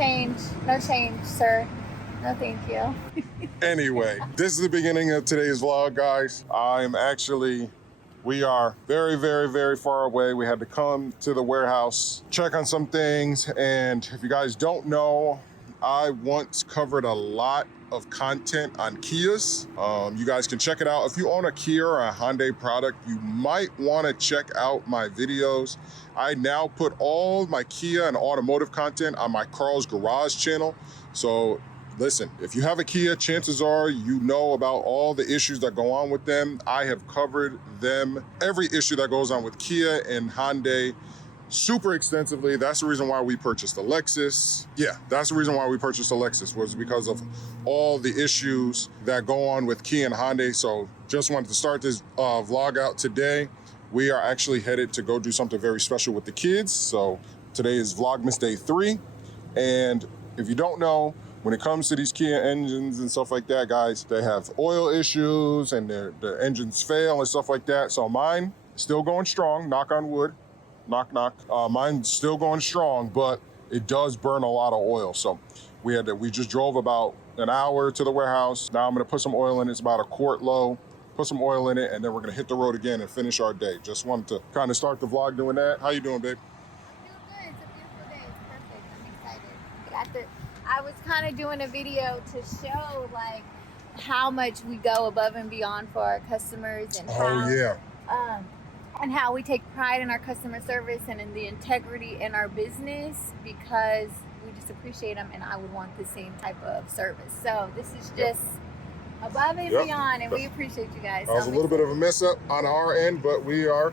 change. No change, sir. No, thank you. Anyway, this is the beginning of today's vlog, guys. We are very, very, very far away. We had to come to the warehouse, check on some things. And if you guys don't know, I once covered a lot of content on Kias. You guys can check it out. If you own a Kia or a Hyundai product, you might want to check out my videos. I now put all my Kia and automotive content on my Carl's Garage channel. So listen, if you have a Kia, chances are you know about all the issues that go on with them. I have covered them, every issue that goes on with Kia and Hyundai, super extensively. That's the reason why we purchased a Lexus. Yeah, that's the reason why we purchased a Lexus, was because of all the issues that go on with Kia and Hyundai. So just wanted to start this vlog out today. We are actually headed to go do something very special with the kids. So today is Vlogmas Day 3. And if you don't know, when it comes to these Kia engines and stuff like that, guys, they have oil issues and their engines fail and stuff like that. So mine still going strong, knock on wood. Knock, knock. Mine's still going strong, but it does burn a lot of oil. So we just drove about an hour to the warehouse. Now I'm gonna put some oil in it. It's about a quart low. Put some oil in it, and then we're gonna hit the road again and finish our day. Just wanted to kind of start the vlog doing that. How you doing, babe? Doing good. It's a beautiful day. It's perfect. I'm excited. I was kind of doing a video to show like how much we go above and beyond for our customers and how we take pride in our customer service and in the integrity in our business, because we just appreciate them, and I would want the same type of service. So this is just above and beyond, and we appreciate you guys. That was a little bit of a mess up on our end, but we are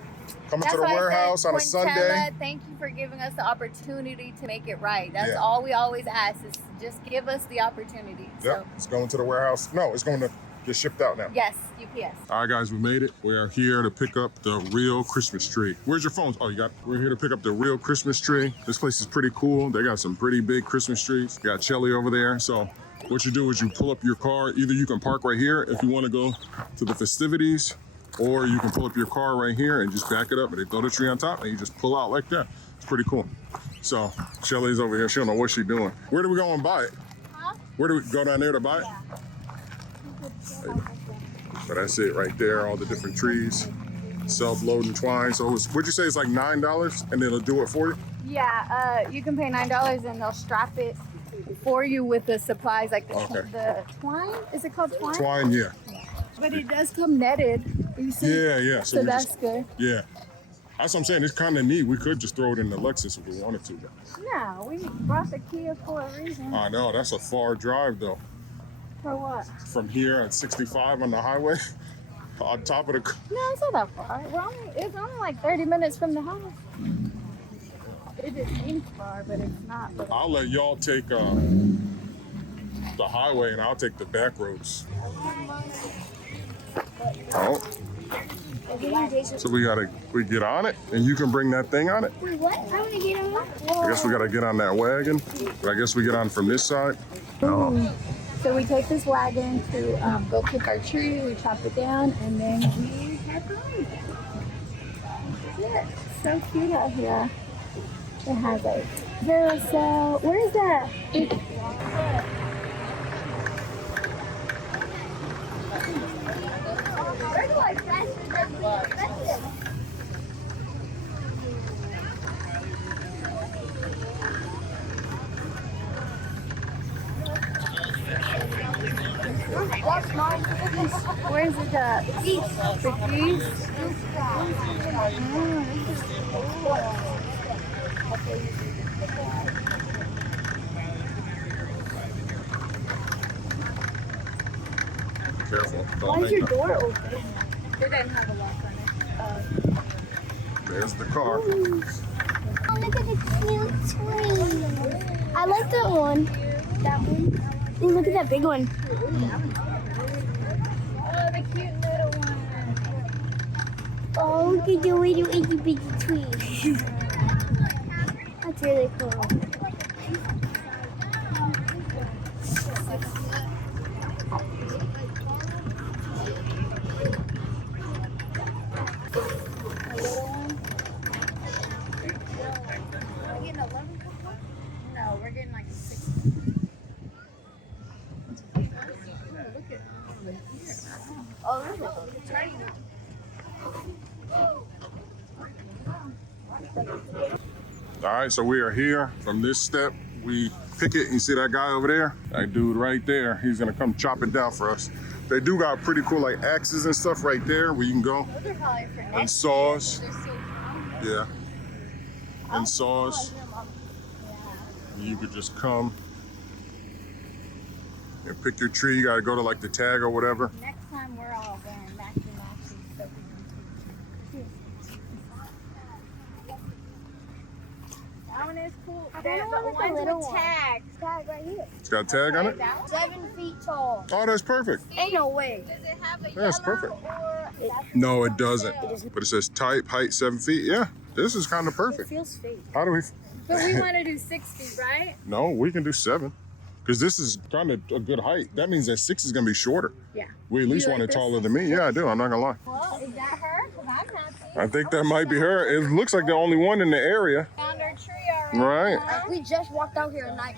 coming to the warehouse on a Sunday. Thank you for giving us the opportunity to make it right. That's all we always ask, is just give us the opportunity. Yep, So it's going to the warehouse. No, it's going to get shipped out now. yes, UPS. All right, guys, we made it. We are here to pick up the real Christmas tree. Where's your phones? Oh, we're here to pick up the real Christmas tree. This place is pretty cool. They got some pretty big Christmas trees. Got Shelly over there. So what you do is you pull up your car. Either you can park right here if you want to go to the festivities, or you can pull up your car right here and just back it up, and they throw the tree on top and you just pull out like that. It's pretty cool. So Shelly's over here. She don't know what she's doing. Where do we go and buy it? Huh? Where do we go down there to buy it? Yeah. But that's it right there, all the different trees, self-loading twine. So would you say it's like $9 and it'll do it for you? Yeah, you can pay $9 and they'll strap it for you with the supplies, like the twine. Is it called twine? Twine, yeah. But it does come netted. You see? Yeah. So that's good. Yeah. That's what I'm saying. It's kind of neat. We could just throw it in the Lexus if we wanted to. No, we brought the Kia for a reason. I know. That's a far drive, though. For what? From here at 65 on the highway, on top of the... No, it's not that far. It's only like 30 minutes from the house. It just seems far, but it's not. I'll let y'all take the highway, and I'll take the back roads. Oh. So we get on it, and you can bring that thing on it. Wait, what? I want to get on it. I guess we gotta get on that wagon, but I guess we get on from this side. Oh. So we take this wagon to go pick our tree, we chop it down, and then we head home. Yeah, it's so cute out here. It has a carousel. Where is that? Where do I press it? Where's it at? The geese. The geese? Careful. Why is your door open? It didn't have a lock on it. There's the car. Oh, look at the cute tree. I like that one. That one. Ooh, look at that big one. Oh, the cute little one. Oh, look at the little itty bitty tree. That's really cool. No, we're getting like a 6 All right, so we are here. From this step, we pick it. You see that guy over there? That dude right there. He's gonna come chop it down for us. They do got pretty cool like axes and stuff right there where you can go. Those are probably for And next saws. year. They're so strong. Yeah. Oh, And saws. Yeah. You could just come and pick your tree. You gotta go to like the tag or whatever. Next time we're all wearing matching so we can that one is cool. I The want the ones little with one. tags. Tag right here. It's got a tag on it? 7 feet tall. Oh, that's perfect. Ain't no way. Does it have a That's yellow perfect. or No, it doesn't. But it says type, height, 7 feet. Yeah, this is kind of It perfect. feels fake. How do we? But we want to do 6 feet, right? No, we can do 7. Because this is kind of a good height. That means that 6 is going to be shorter. Yeah. We at least You want like it this? taller than me. Yeah, I do. I'm not going to lie. Well, is that her? Because I'm happy. I think that might be her. It looks like the only one in the area. Found our tree already. Right. huh? We just walked out here at night.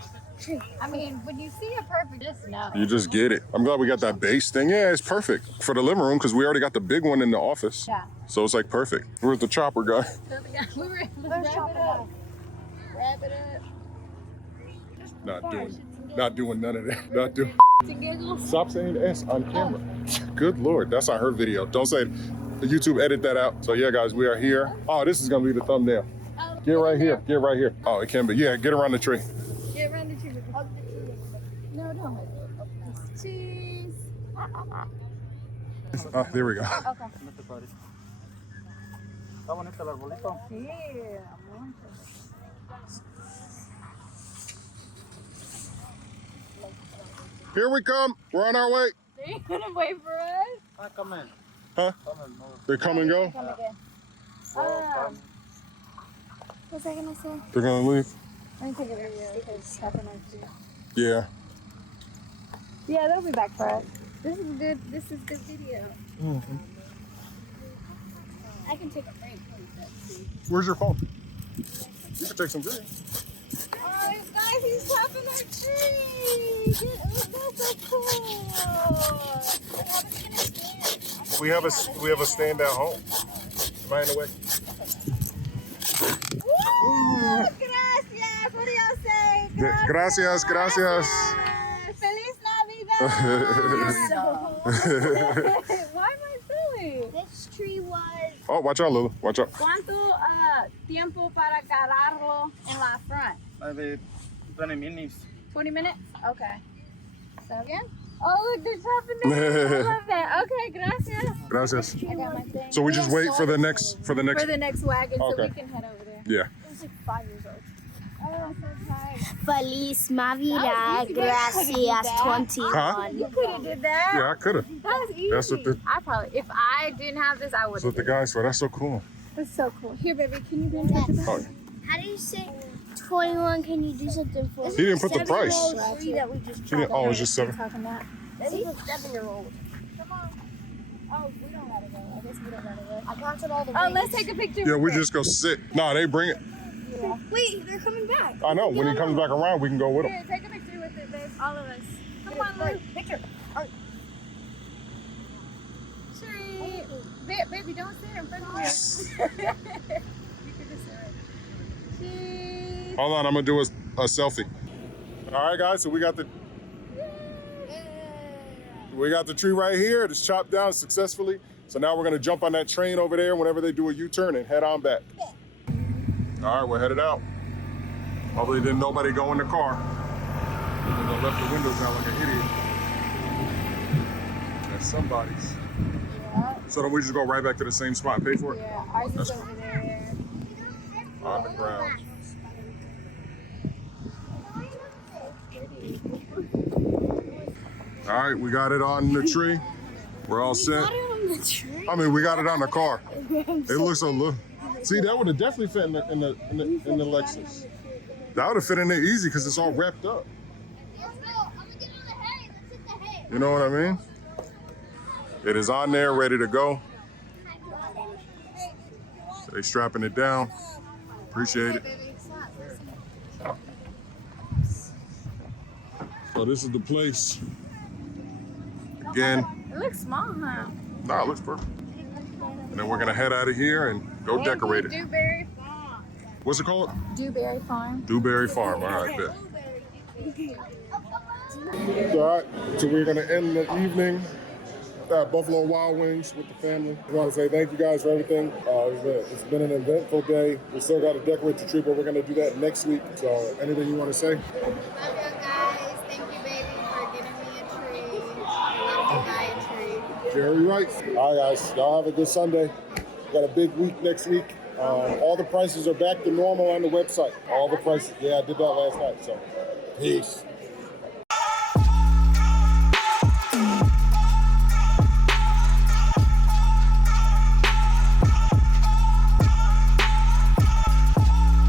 I mean, when you see a perfect, just know. You just get it. I'm glad we got that base thing. Yeah, it's perfect for the living room because we already got the big one in the office. Yeah. So it's like perfect. Where's the chopper guy? We were able to Where's wrap it Chopper up. Wrap it up. Not doing none of that. Not doing. To giggles. Stop saying S on camera. Good Lord, that's not her video. Don't say it. YouTube edit that out. So yeah, guys, we are here. Oh, this is gonna be the thumbnail. Oh, Get right here. Get right here. Oh, it can be. Yeah, get around the tree. Get around the tree. No, don't. It's cheese. Oh, there we go. Okay. Está bonito el arbolito. Yeah. Here we come. We're on our way. They're gonna wait for us. Come in. Huh? Come in. No. They come and go. Come again. Come. What's I gonna say? They're gonna leave. Let me take a video because it's happening to you. Yeah. Yeah, they'll be back for us. This is good. This is good video. I can take a break. Where's your phone? You can take some video. Oh, guys, he's tapping our tree. That's so cool. We have a stand at home. Am I in the way? Woo! Gracias. What do y'all say? Gracias, gracias. Feliz Navidad. Why am I silly? This tree was Oh, watch out, Lulu. Watch out. ¿Cuánto tiempo para cargarlo en la front? Maybe 20 minutes. 20 minutes? Okay. So again? Oh, look, they're chopping it. I love that. Okay, gracias. Gracias. I got my thing. So we just wait for the next For the next wagon so Okay. we can head over there. Yeah. it was like 5 years old. Oh, I'm so tired. Feliz Navidad, That was easy. gracias Huh? 21. You could have did that. Yeah, I could have. That was easy. That's what the- I probably, if I didn't have this, I would That's have. what the guy said. That's so cool. That's so cool. Here, baby, can you bring that? Oh, How do you say 21? Can you do something for He didn't put the price. tree that we just He didn't- oh, it was just 7. Talking about. This is a 7-year-old. Come on. Oh, we don't gotta go. I guess we don't gotta go. I counted all the Oh, rings. let's take a picture. Yeah, real we quick. just go sit. Nah, they bring it. Wait, they're coming back. I know. When he comes back around, we can go with him. Here, take a picture with it, babe. All of us. Come on, Luke. Picture. Tree. Baby, don't sit in front of me. You can just sit right. Cheese. Hold on, I'm gonna do a selfie. All right, guys. So we got the tree right here. It's chopped down successfully. So now we're gonna jump on that train over there whenever they do a U-turn and head on back. All right, we're headed out. Hopefully didn't nobody go in the car. I left the windows down like an idiot. That's somebody's. Yeah. So then we just go right back to the same spot and pay for it? Yeah, ours is over there. On the ground. All right, we got it on the tree. We're all set. I mean, we got it on the car. It looks so look. See, that would have definitely fit in the Lexus. That would have fit in there easy because it's all wrapped up. Let's go. I'm gonna get on the hay. Let's hit the hay. You know what I mean? It is on there, ready to go. So they strapping it down. Appreciate it. So this is the place. Again, It looks small, huh? nah, it looks perfect. And then we're gonna head out of here and go decorate it. Dewberry Farm. What's it called? Dewberry Farm. Dewberry Farm. All right, bet. All right, so we're gonna end the evening at Buffalo Wild Wings with the family. I want to say thank you guys for everything. It's been an eventful day. We still got to decorate the tree, but we're gonna do that next week. So anything you want to say? Love you guys. Thank you, baby, for getting me a tree. I love to buy a tree. Jerry Wright. All right, guys. Y'all have a good Sunday. Got a big week next week. All the prices are back to normal on the website. All the prices. Yeah, I did that last night. So, peace.